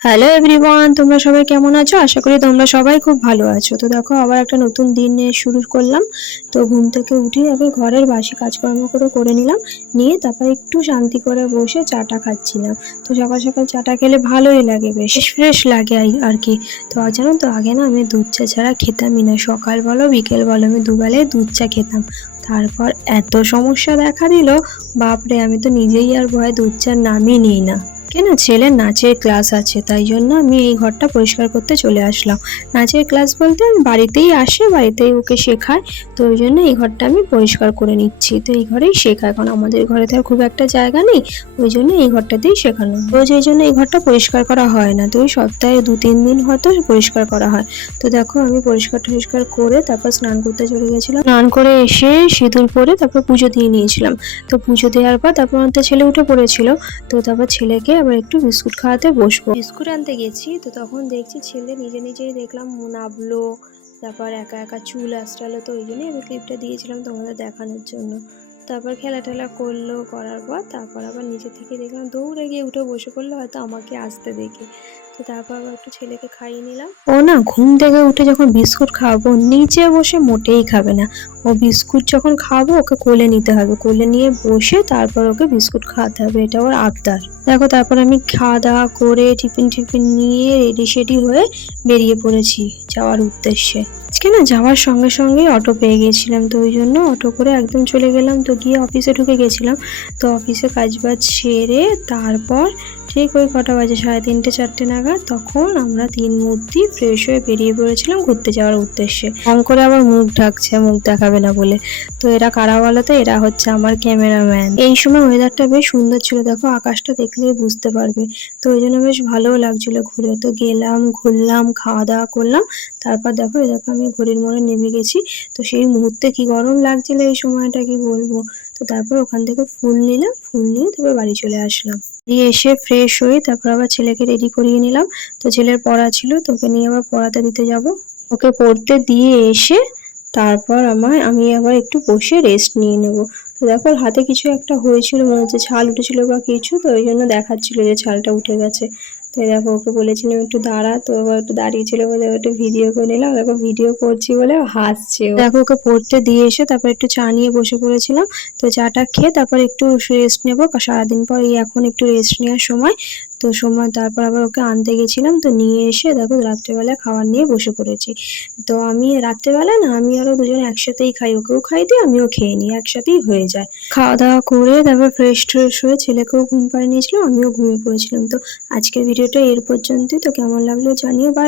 Hello everyone, তোমরা সবাই কেমন আছো? আশা করি তোমরা সবাই খুব ভালো আছো। তো দেখো আবার একটা নতুন দিন নিয়ে শুরু করলাম। তো ঘুম থেকে উঠে আগে ঘরের বাসি কাজকর্ম করে নিলাম। নিয়ে তারপর একটু শান্তি করে বসে চাটা খাচ্ছিলাম। তো সকাল সকাল চাটা খেলে ভালোই লাগে, বেশ ফ্রেশ লাগে আর কি। তো জানো তো আগে না আমি দুধ চা ছাড়া খেতামই না। সকাল বলো বিকেল বলো আমি দুবেলায় দুধ চা খেতাম। তারপর এত সমস্যা দেখা দিল, বাপরে, আমি তো নিজেই আর ভয়ে দুধ চার নামই নিই না। কেন, ছেলের নাচের ক্লাস আছে, তাই জন্য আমি এই ঘরটা পরিষ্কার করতে চলে আসলাম। নাচের ক্লাস বলতে আমি বাড়িতেই আসে, বাড়িতেই ওকে শেখায়। তো ওই জন্য এই ঘরটা আমি পরিষ্কার করে নিচ্ছি। তো এই ঘরেই শেখায়, কারণ আমাদের ঘরে তো আর খুব একটা জায়গা নেই। ওই জন্য এই ঘরটাতেই শেখানো রোজ, এই জন্য এই ঘরটা পরিষ্কার করা হয় না। তো ওই সপ্তাহে 2-3 দিন হয়তো পরিষ্কার করা হয়। তো দেখো আমি পরিষ্কার টরিষ্কার করে তারপর স্নান করতে চলে গেছিলাম। স্নান করে এসে সিঁদুর পরে তারপর পুজো দিয়ে নিয়েছিলাম। তো পুজো দেওয়ার পর তারপর আমাদের ছেলে উঠে পড়েছিল। তো তারপর ছেলেকে আবার একটু বিস্কুট খাওয়াতে বসবো। বিস্কুট আনতে গেছি, তো তখন দেখছি ছেলে নিজে নিজেই দেখলাম নাবলো, তারপর একা একা চুল আঁচড়ালো। তো ওই জন্যই আমি ক্লিপটা দিয়েছিলাম তোমাদের দেখানোর জন্য। তারপর খেলা টেলা করলো, করার পর তারপর আবার নিজে থেকে দেখলাম দৌড়ে গিয়ে উঠে বসে পড়লো, হয়তো আমাকে আসতে দেখে। তো তারপর আবার একটু ছেলেকে খাইয়ে নিলাম। ও না ঘুম থেকে উঠে যখন বিস্কুট খাওয়াবো নিচে বসে মোটেই খাবে না। ও বিস্কুট যখন খাওয়াবো ওকে কোলে নিতে হবে, কোলে নিয়ে বসে তারপর ওকে বিস্কুট খাওয়াতে হবে, এটা ওর আবদার। দেখো তারপর আমি খাওয়া দাওয়া করে টিফিন নিয়ে রেডি সেডি হয়ে বেরিয়ে পড়েছি যাওয়ার উদ্দেশ্যে। আজকে না যাওয়ার সঙ্গে সঙ্গে অটো পেয়ে গেছিলাম, তো ওই জন্য অটো করে একদম চলে গেলাম। তো গিয়ে অফিসে ঢুকে গেছিলাম। তো অফিসে কাজবাজ সেরে তারপর ঠিক ওই কটা বাজে 3:30-4টে নাগাদ, তখন আমরা 3 মূর্তি ফ্রেশ হয়ে বেরিয়ে পড়েছিলাম ঘুরতে যাওয়ার উদ্দেশ্যে। ফোন করে আবার মুখ ঢাকছে, মুখ দেখাবে না বলে। তো এরা কারা বলো তো? এরা হচ্ছে আমার ক্যামেরাম্যান। এই সময় ওয়েদারটা বেশ সুন্দর ছিল, দেখো আকাশটা দেখলেই বুঝতে পারবে। তো ওই জন্য বেশ ভালোও লাগছিল ঘুরে। তো গেলাম, ঘুরলাম, খাওয়া দাওয়া করলাম। তারপর দেখো আমি ঘড়ির মোড়ে নেমে গেছি। তো সেই মুহূর্তে কি গরম লাগছিল এই সময়টা, কি বলবো। তো তারপর ওখান থেকে ফুল নিলাম, ফুল নিয়ে তারপর বাড়ি চলে আসলাম। বাড়ি এসে ফ্রেশ হয়ে তারপর আবার ছেলেকে রেডি করিয়ে নিলাম। তো ছেলের পড়া ছিল, তোকে নিয়ে আবার পড়াতে দিতে যাব। ওকে পড়তে দিয়ে এসে তারপর আমি আবার একটু বসে রেস্ট নিয়ে নেব। তো দেখো হাতে কিছু একটা হয়েছিল, মনে হচ্ছে ছাল উঠেছিল বা কিছু, তো ওই জন্য দেখাচ্ছিল যে ছালটা উঠে গেছে। তো দেখো ওকে বলেছিলাম একটু দাঁড়া, তো এবার একটু দাঁড়িয়েছিল বলে একটু ভিডিও করে নিলাম। দেখো ভিডিও করছি বলে হাসছে। দেখো ওকে পড়তে দিয়ে এসে তারপর একটু চা নিয়ে বসে পড়েছিলাম। তো চাটা খেয়ে তারপর একটু রেস্ট নেবো, সারাদিন পর এই এখন একটু রেস্ট নেওয়ার সময়। তো তারপর আবার ওকে আনতে গেছিলাম। তো নিয়ে এসে দেখো রাত্রেবেলায় খাবার নিয়ে বসে পড়েছি। তো আমি রাত্রেবেলা না আমি আরো দুজনে একসাথেই খাই, ওকেও খাই দিই আমিও খেয়ে নিই, একসাথেই হয়ে যায়। খাওয়া দাওয়া করে তারপর ফ্রেশ ট্রেশ হয়ে ছেলেকেও ঘুম পাড়িয়ে নিয়েছিলাম, আমিও ঘুমিয়ে পড়েছিলাম। তো আজকের ভিডিওটা এর পর্যন্তই। তো কেমন লাগলো জানিও। বাই।